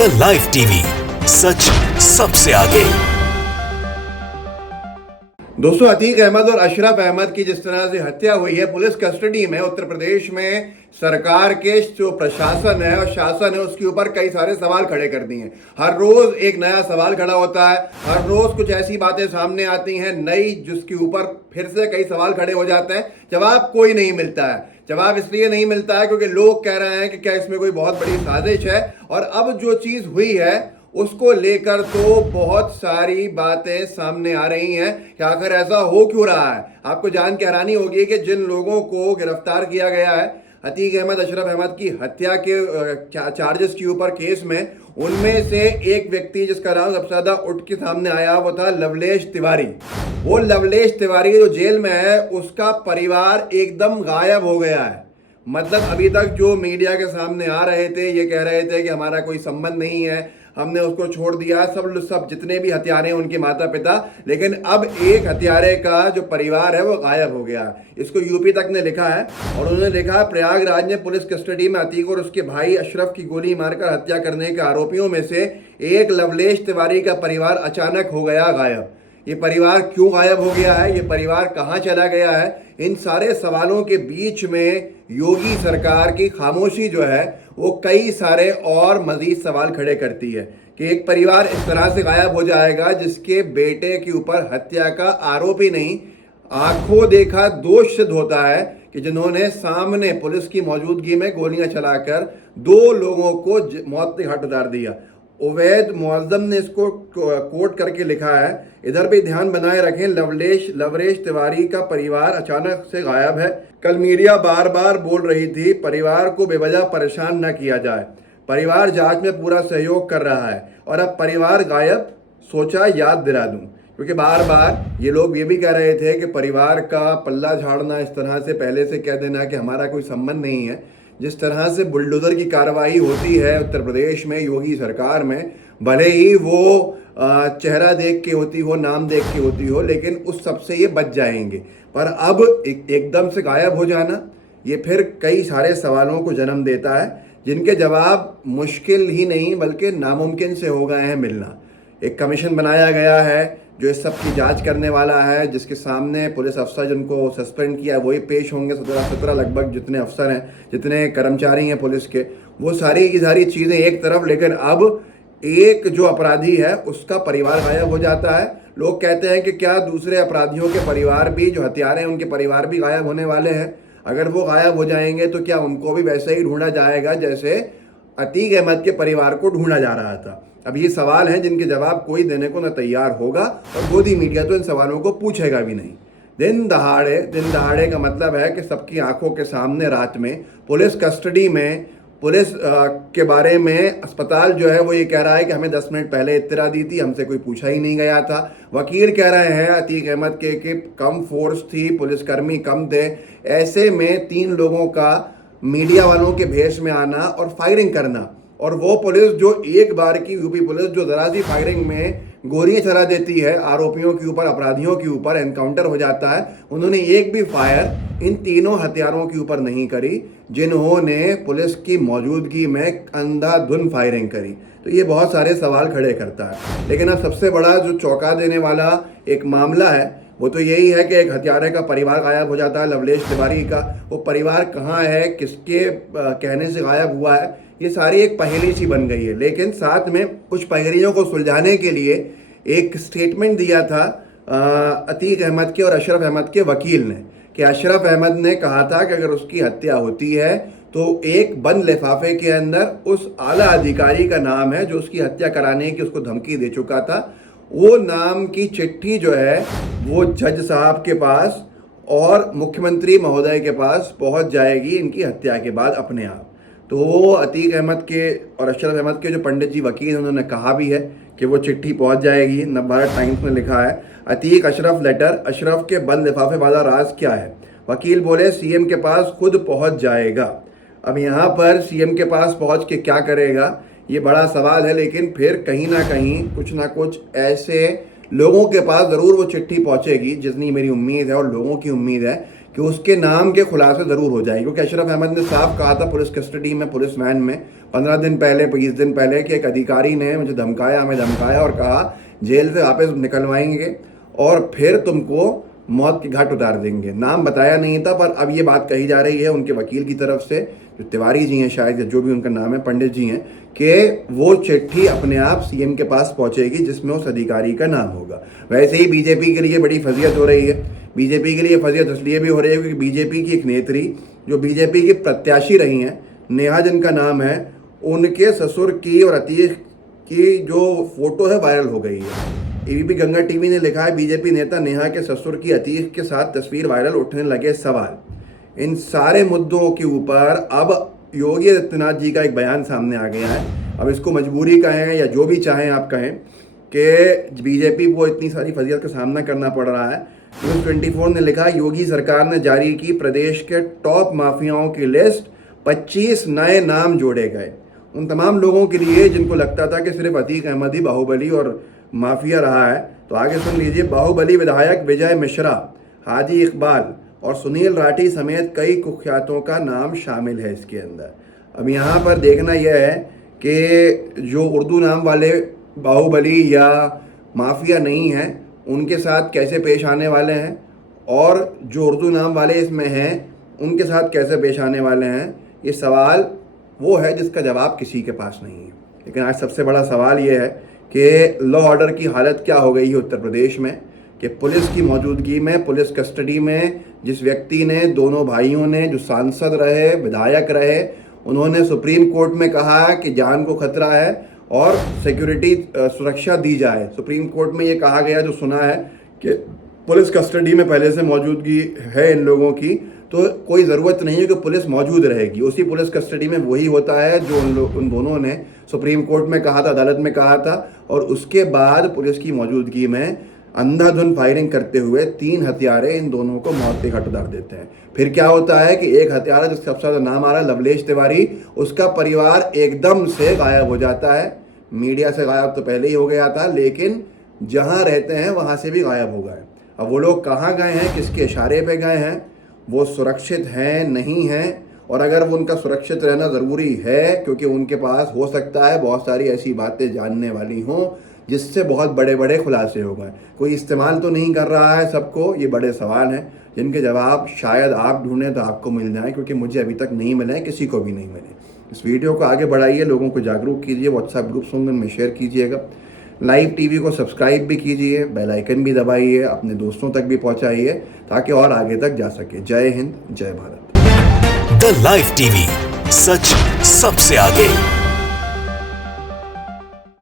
The live TV, सच सबसे आगे। दोस्तों, अतीक अहमद और अशरफ अहमद की जिस तरह से हत्या हुई है पुलिस कस्टडी में उत्तर प्रदेश में, सरकार के जो प्रशासन है और शासन है उसके ऊपर कई सारे सवाल खड़े कर दिए हैं। हर रोज एक नया सवाल खड़ा होता है, हर रोज कुछ ऐसी बातें सामने आती हैं नई जिसके ऊपर फिर से कई सवाल खड़े हो जाते हैं। जवाब कोई नहीं मिलता है। जवाब इसलिए नहीं मिलता है क्योंकि लोग कह रहे हैं कि क्या इसमें कोई बहुत बड़ी साजिश है। और अब जो चीज हुई है उसको लेकर तो बहुत सारी बातें सामने आ रही हैं कि आखिर ऐसा हो क्यों रहा है। आपको जान के हैरानी होगी कि जिन लोगों को गिरफ्तार किया गया है अतीक अहमद, अशरफ अहमद की हत्या के चार्जेस के ऊपर केस में, उनमें से एक व्यक्ति जिसका नाम सबसे ज्यादा उठ के सामने आया वो था लवलेश तिवारी। वो लवलेश तिवारी जो जेल में है उसका परिवार एकदम गायब हो गया है। मतलब अभी तक जो मीडिया के सामने आ रहे थे ये कह रहे थे कि हमारा कोई संबंध नहीं है, हमने उसको छोड़ दिया, सब जितने भी हत्यारे हैं उनके माता पिता, लेकिन अब एक हत्यारे का जो परिवार है वो गायब हो गया। इसको यूपी तक ने लिखा है और उन्होंने लिखा, प्रयागराज में पुलिस कस्टडी में अतीक और उसके भाई अशरफ की गोली मारकर हत्या करने के आरोपियों में से एक लवलेश तिवारी का परिवार अचानक हो गया गायब। ये परिवार क्यों गायब हो गया है, ये परिवार कहाँ चला गया है, इन सारे सवालों के बीच में योगी सरकार की खामोशी जो है वो कई सारे और मजीद सवाल खड़े करती है कि एक परिवार इस तरह से गायब हो जाएगा जिसके बेटे के ऊपर हत्या का आरोप ही नहीं, आंखों देखा दोष सिद्ध होता है कि जिन्होंने सामने पुलिस की मौजूदगी में गोलियां चलाकर दो लोगों को मौत के घाट उतार दिया। उवैद मुअज्जम ने इसको कोट करके लिखा है, इधर भी ध्यान बनाए रखें, लवलेश तिवारी का परिवार अचानक से गायब है। कल मीडिया बार बार बोल रही थी परिवार को बेवजह परेशान न किया जाए, परिवार जांच में पूरा सहयोग कर रहा है और अब परिवार गायब, सोचा याद दिला दूं। क्योंकि बार बार ये लोग ये भी कह रहे थे कि परिवार का पल्ला झाड़ना, इस तरह से पहले से कह देना कि हमारा कोई संबंध नहीं है। जिस तरह से बुलडोजर की कार्रवाई होती है उत्तर प्रदेश में योगी सरकार में, भले ही वो चेहरा देख के होती हो, नाम देख के होती हो, लेकिन उस सब से ये बच जाएंगे। पर अब एकदम से गायब हो जाना ये फिर कई सारे सवालों को जन्म देता है जिनके जवाब मुश्किल ही नहीं बल्कि नामुमकिन से हो गए हैं मिलना। एक कमीशन बनाया गया है जो इस सब की जांच करने वाला है, जिसके सामने पुलिस अफसर जिनको सस्पेंड किया है वही पेश होंगे। 17 लगभग जितने अफसर हैं, जितने कर्मचारी हैं पुलिस के, वो सारी की सारी चीज़ें एक तरफ, लेकिन अब एक जो अपराधी है उसका परिवार गायब हो जाता है। लोग कहते हैं कि क्या दूसरे अपराधियों के परिवार भी, जो हत्यारे हैं उनके परिवार भी गायब होने वाले हैं। अगर वो गायब हो जाएंगे तो क्या उनको भी वैसे ही ढूंढा जाएगा जैसे अतीक अहमद के परिवार को ढूंढा जा रहा था। अब ये सवाल हैं जिनके जवाब कोई देने को न तैयार होगा और गोदी मीडिया तो इन सवालों को पूछेगा भी नहीं। दिन दहाड़े का मतलब है कि सबकी आंखों के सामने रात में पुलिस कस्टडी में, पुलिस के बारे में अस्पताल जो है वो ये कह रहा है कि हमें 10 मिनट पहले इत्तला दी थी, हमसे कोई पूछा ही नहीं गया था। वकील कह रहे हैं अतीक अहमद के कि कम फोर्स थी, पुलिसकर्मी कम थे। ऐसे में 3 लोगों का मीडिया वालों के भेष में आना और फायरिंग करना, और वो पुलिस जो एक बार की यूपी पुलिस जो जरा सी फायरिंग में गोलियां चला देती है आरोपियों के ऊपर, अपराधियों के ऊपर, एनकाउंटर हो जाता है, उन्होंने एक भी फायर इन तीनों हथियारों के ऊपर नहीं करी जिन्होंने पुलिस की मौजूदगी में अंधाधुंध फायरिंग करी। तो ये बहुत सारे सवाल खड़े करता है। लेकिन अब सबसे बड़ा जो चौंका देने वाला एक मामला है वो तो यही है कि एक हत्यारे का परिवार गायब हो जाता है, लवलेश तिवारी का। वो परिवार कहाँ है, किसके कहने से गायब हुआ है, ये सारी एक पहेली सी बन गई है। लेकिन साथ में कुछ पहेलियों को सुलझाने के लिए एक स्टेटमेंट दिया था अतीक अहमद के और अशरफ अहमद के वकील ने, कि अशरफ अहमद ने कहा था कि अगर उसकी हत्या होती है तो एक बंद लिफाफे के अंदर उस आला अधिकारी का नाम है जो उसकी हत्या कराने की उसको धमकी दे चुका था, वो नाम की चिट्ठी जो है वो जज साहब के पास और मुख्यमंत्री महोदय के पास पहुंच जाएगी इनकी हत्या के बाद अपने आप। तो वो अतीक अहमद के और अशरफ अहमद के जो पंडित जी वकील हैं उन्होंने कहा भी है कि वो चिट्ठी पहुंच जाएगी। नवभारत टाइम्स में लिखा है, अतीक अशरफ लेटर, अशरफ के बंद लिफाफे वाला राज क्या है। वकील बोले सीएम के पास खुद पहुंच जाएगा। अब यहाँ पर सीएम के पास पहुंच के क्या करेगा ये बड़ा सवाल है, लेकिन फिर कहीं ना कहीं कुछ ना कुछ ऐसे लोगों के पास ज़रूर वो चिट्ठी पहुंचेगी, जितनी मेरी उम्मीद है और लोगों की उम्मीद है कि उसके नाम के खुलासे ज़रूर हो जाएंगे, क्योंकि अशरफ अहमद ने साफ कहा था पुलिस कस्टडी में, पुलिस वैन में 15 दिन पहले, 20 दिन पहले, कि एक अधिकारी ने मुझे धमकाया, हमें धमकाया और कहा जेल से वापस निकलवाएंगे और फिर तुमको मौत के घाट उतार देंगे। नाम बताया नहीं था, पर अब ये बात कही जा रही है उनके वकील की तरफ से, जो तिवारी जी हैं शायद, या जो भी उनका नाम है, पंडित जी हैं, कि वो चिट्ठी अपने आप सीएम के पास पहुंचेगी जिसमें उस अधिकारी का नाम होगा। वैसे ही बीजेपी के लिए बड़ी फजीयत हो रही है। बीजेपी के लिए फजीयत इसलिए भी हो रही है क्योंकि बीजेपी की एक नेत्री, जो बीजेपी की प्रत्याशी रही हैं, नेहा जिनका नाम है, उनके ससुर की और अतीक की जो फोटो है वायरल हो गई है। एबीपी गंगा टीवी ने लिखा है, बीजेपी नेता नेहा के ससुर की अतीक के साथ तस्वीर वायरल, उठने लगे सवाल। इन सारे मुद्दों के ऊपर अब योगी आदित्यनाथ जी का एक बयान सामने आ गया है। अब इसको मजबूरी कहें या जो भी चाहें आप कहें, कि बीजेपी को इतनी सारी फजीयत का सामना करना पड़ रहा है। न्यूज़ 24 ने लिखा, योगी सरकार ने जारी की प्रदेश के टॉप माफियाओं की लिस्ट, 25 नए नाम जोड़े गए। उन तमाम लोगों के लिए जिनको लगता था कि सिर्फ अतीक अहमद ही बाहुबली और माफिया रहा है, तो आगे सुन लीजिए। बाहुबली विधायक विजय मिश्रा, हाजी इकबाल और सुनील राठी समेत कई कुख्यातों का नाम शामिल है इसके अंदर। अब यहाँ पर देखना यह है कि जो उर्दू नाम वाले बाहुबली या माफिया नहीं हैं, उनके साथ कैसे पेश आने वाले हैं, और जो उर्दू नाम वाले इसमें हैं उनके साथ कैसे पेश आने वाले हैं। ये सवाल वो है जिसका जवाब किसी के पास नहीं है। लेकिन आज सबसे बड़ा सवाल ये है कि लॉ ऑर्डर की हालत क्या हो गई है उत्तर प्रदेश में, कि पुलिस की मौजूदगी में, पुलिस कस्टडी में जिस व्यक्ति ने, दोनों भाइयों ने, जो सांसद रहे, विधायक रहे, उन्होंने सुप्रीम कोर्ट में कहा कि जान को खतरा है और सिक्योरिटी सुरक्षा दी जाए। सुप्रीम कोर्ट में ये कहा गया, जो सुना है, कि पुलिस कस्टडी में पहले से मौजूदगी है इन लोगों की, तो कोई ज़रूरत नहीं है कि पुलिस मौजूद रहेगी। उसी पुलिस कस्टडी में वही होता है जो उन दोनों ने सुप्रीम कोर्ट में कहा था, अदालत में कहा था। और उसके बाद पुलिस की मौजूदगी में अंधाधुंध फायरिंग करते हुए 3 हत्यारे इन दोनों को मौत के घाट उतार देते हैं। फिर क्या होता है कि एक हत्यारा, जिसका सबसे ज़्यादा नाम आ रहा है, लवलेश तिवारी, उसका परिवार एकदम से गायब हो जाता है। मीडिया से गायब तो पहले ही हो गया था, लेकिन जहाँ रहते हैं वहाँ से भी गायब हो गए। अब वो लोग कहाँ गए हैं, किसके इशारे पे गए हैं, वो सुरक्षित हैं नहीं हैं, और अगर वो उनका सुरक्षित रहना ज़रूरी है, क्योंकि उनके पास हो सकता है बहुत सारी ऐसी बातें जानने वाली हों जिससे बहुत बड़े बड़े खुलासे हो गए। कोई इस्तेमाल तो नहीं कर रहा है सबको, ये बड़े सवाल हैं जिनके जवाब शायद आप ढूंढें तो आपको मिल जाए, क्योंकि मुझे अभी तक नहीं मिले हैं, किसी को भी नहीं मिले। इस वीडियो को आगे बढ़ाइए, लोगों को जागरूक कीजिए, व्हाट्सएप ग्रुप्स होंगे उनमें शेयर कीजिएगा, लाइव टीवी को सब्सक्राइब भी कीजिए, बेल आइकन भी दबाइए, अपने दोस्तों तक भी पहुंचाइए ताकि और आगे तक जा सके। जय हिंद, जय भारत। द लाइव टीवी, सच सबसे आगे।